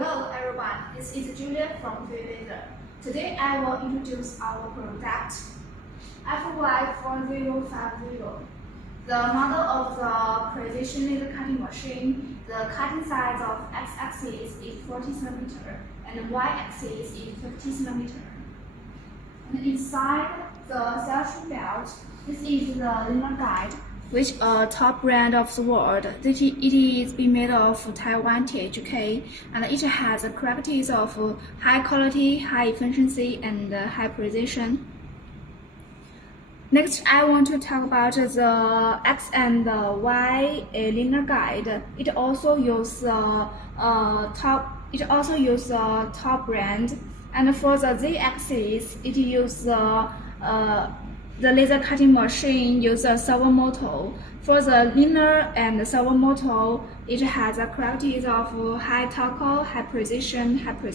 Hello everyone, this is Julia from Feiyue Laser. Today I will introduce our product FY4050. The model of the precision laser cutting machine, the cutting size of x-axis is 40 cm and y-axis is 50 cm. And inside the cell belt, this is the linear guide, which a top brand of the world. It is being made of Taiwan THK, and it has the characteristics of high quality, high efficiency, and high precision. Next, I want to talk about the X and the Y linear guide. It also uses top brand, and for the Z-axis, it uses the laser cutting machine uses a servo motor. For the linear and servo motor, it has the characteristics of high torque, high precision, durable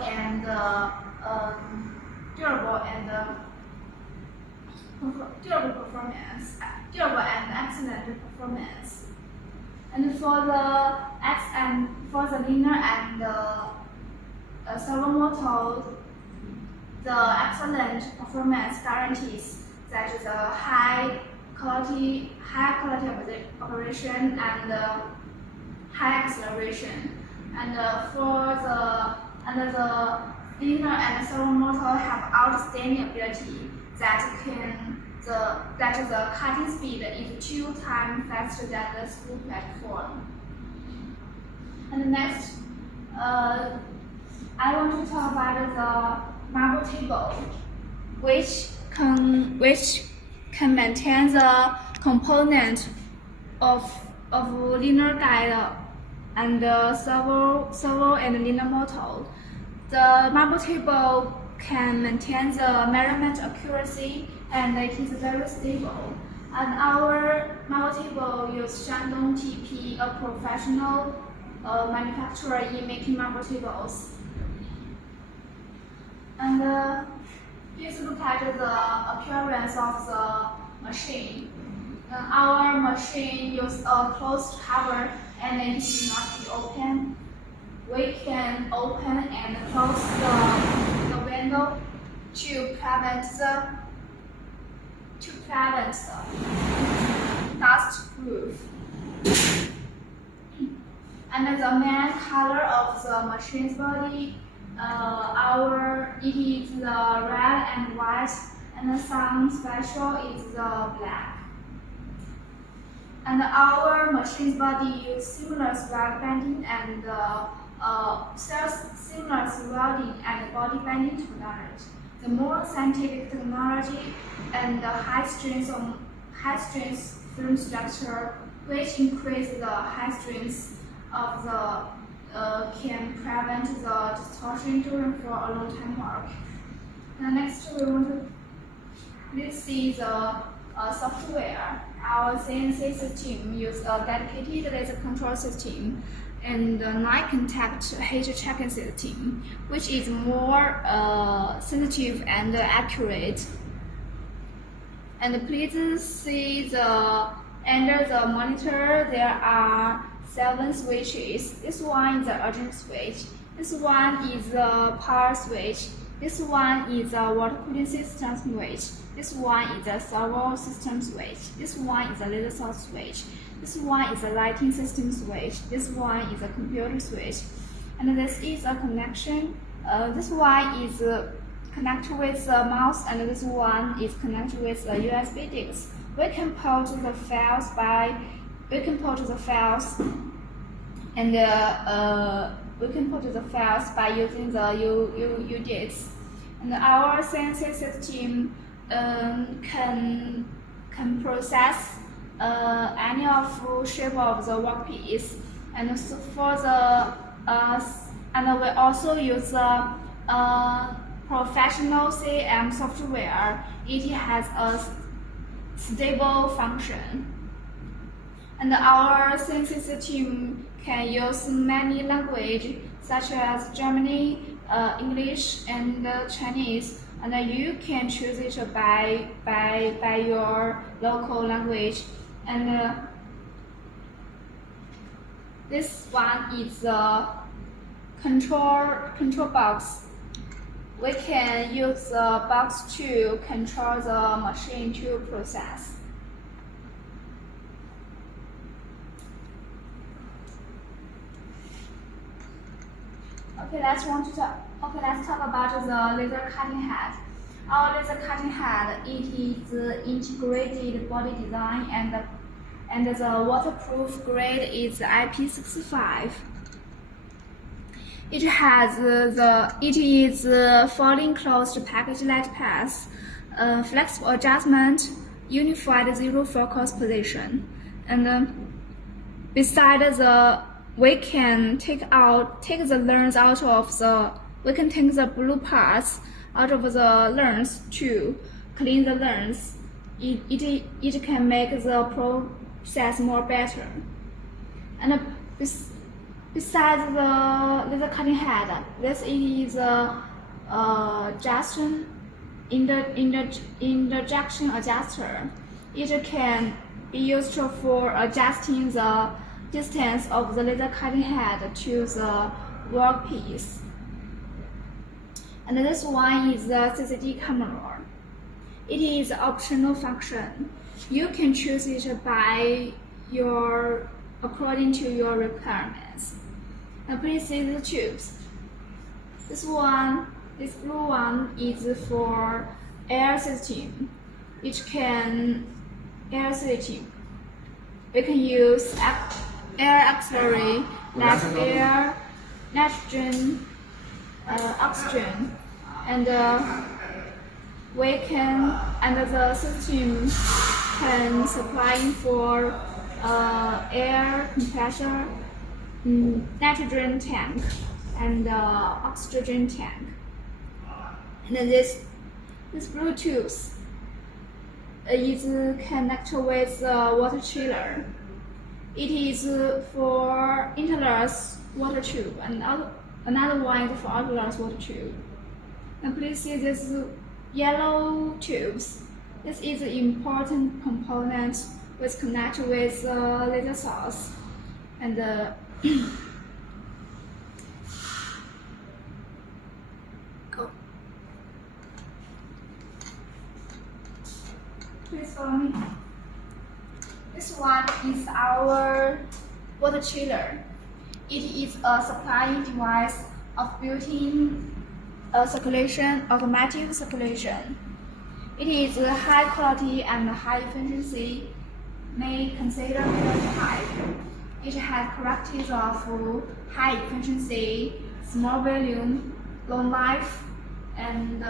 and excellent performance. And for the linear and servo motor, the excellent performance guarantees that the high quality operation and high acceleration. And the linear and servo motor have outstanding ability that the cutting speed is 2 times faster than the screw platform. And next, I want to talk about the marble table, which can maintain the component of linear guide and servo and linear motor. The marble table can maintain the measurement accuracy, and it is very stable. And our marble table uses Shandong TP, a professional manufacturer in making marble tables. And please look at the appearance of the machine. Our machine uses a closed cover and it cannot be open. We can open and close the window to prevent the dust proof. And the main color of the machine's body, it is the red and white, and some special is the black. And our machine's body uses seamless weld bending and seamless welding and body bending technology. The more scientific technology and the high strength film structure, which increase the high strength of the can prevent the distortion during for a long time work. And next, this is the software. Our CNC system uses a dedicated laser control system and a night contact heat tracking system, which is more sensitive and accurate. And please see under the monitor there are 7 switches. This one is the urgent switch. This one is the power switch. This one is the water cooling system switch. This one is the servo system switch. This one is the laser source switch. This one is the lighting system switch. This one is a computer switch. And this is a connection. This one is connected with the mouse, and this one is connected with the USB disc. We can put the files by using the UDIS. And our CNC system can process any of shape of the workpiece. And so and we also use professional CAM software. It has a stable function. And our CNC system can use many languages such as German, English, and Chinese. And you can choose it by your local language. And this one is the control box. We can use the box to control the machine to process. Okay, let's talk about the laser cutting head. Our laser cutting head, it is integrated body design, and the waterproof grade is IP65. It is fully enclosed package light path, flexible adjustment, unified zero focus position, and beside we can take the lens out of the. We can take the blue parts out of the lens to clean the lens. It can make the process more better. And besides the laser cutting head, this is a interjection adjuster. It can be used for adjusting the distance of the laser cutting head to the workpiece. And this one is the CCD camera. It is an optional function. You can choose it according to your requirements. And please see the tubes. This blue one is for air system. We can use air auxiliary like air, nitrogen, oxygen, and the system can supply for air compressor, nitrogen tank, and oxygen tank. And this blue tubes is connected with the water chiller. It is for inless water tube, and another one is for outlet water tube. And please see this yellow tubes. This is an important component which connects with the laser source. And go. Please follow me. This one is our water chiller. It is a supplying device of built-in circulation, automatic circulation. It is high quality and high efficiency, may consider middle type. It has characteristics of high efficiency, small volume, long life, and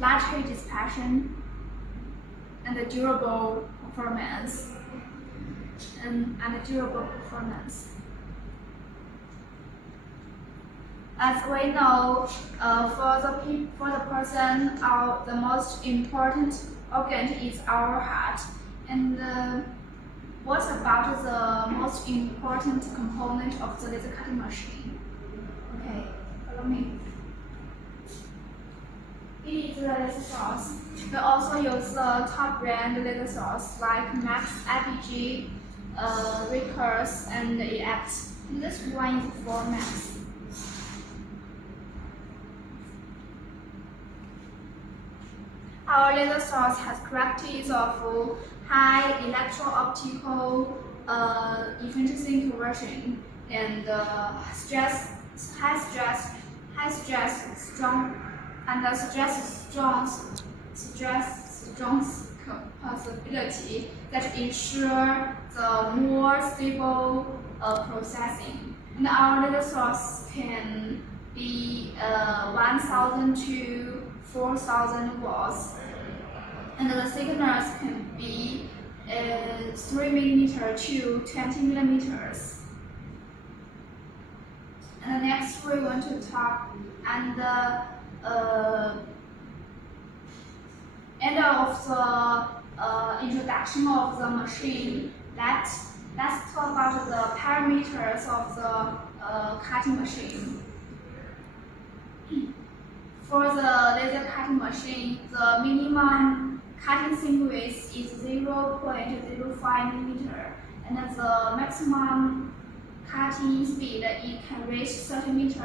large heat dissipation, and durable performance. As we know, for the person, the most important organ is our heart. And what about the most important component of the laser cutting machine? Okay, follow me. It is the laser source. We also use the top brand laser source like Max, IPG, Recurse, and EX. This one is for Max. Our laser source has characteristics of high electro-optical efficiency conversion and high stress, strong compatibility that ensure the more stable processing. And our laser source can be 1,000 to 4,000 watts, and the signals can be 3 mm to 20 millimeters. And next we want to talk and end of the introduction of the machine. Let's talk about the parameters of the cutting machine. For the laser cutting machine, the minimum cutting speed is 0.05 millimeter, and the maximum cutting speed it can reach 30 meter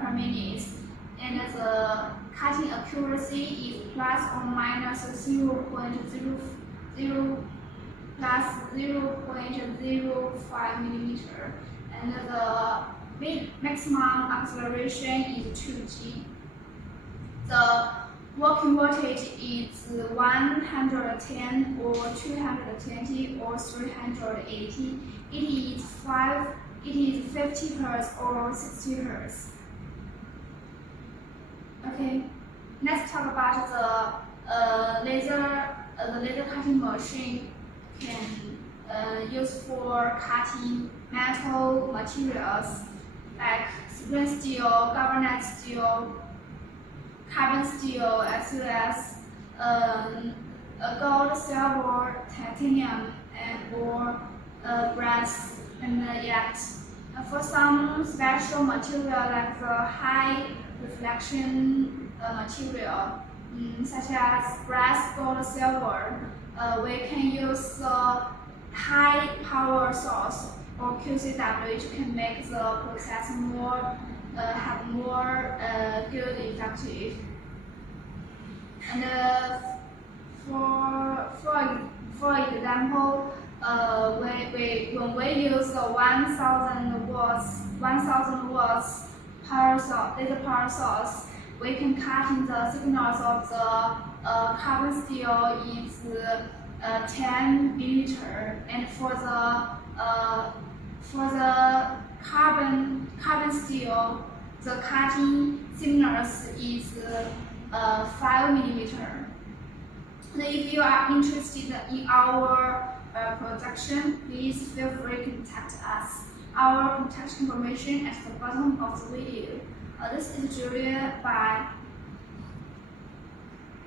per minute, and the cutting accuracy is plus or minus 0.05 millimeter, and the maximum acceleration is 2g. The working voltage is 110 or 220 or 380. It is 50 Hz or 60 Hz. Okay, let's talk about the laser cutting machine can use for cutting metal materials like spring steel, galvanized steel, carbon steel, as well as gold, silver, titanium, or brass and yet. For some special material like the high reflection material, such as brass, gold, silver, we can use high power source or QCW, which can make the process have more good effective. And for example, when we use the 1000 watts laser power source, we can cut in the signals of the carbon steel is 10 millimeter, and for the carbon steel, the cutting signals is 5 millimeter. And if you are interested in our production, please feel free to contact us. Our contact information at the bottom of the video. This is Julia. Bye.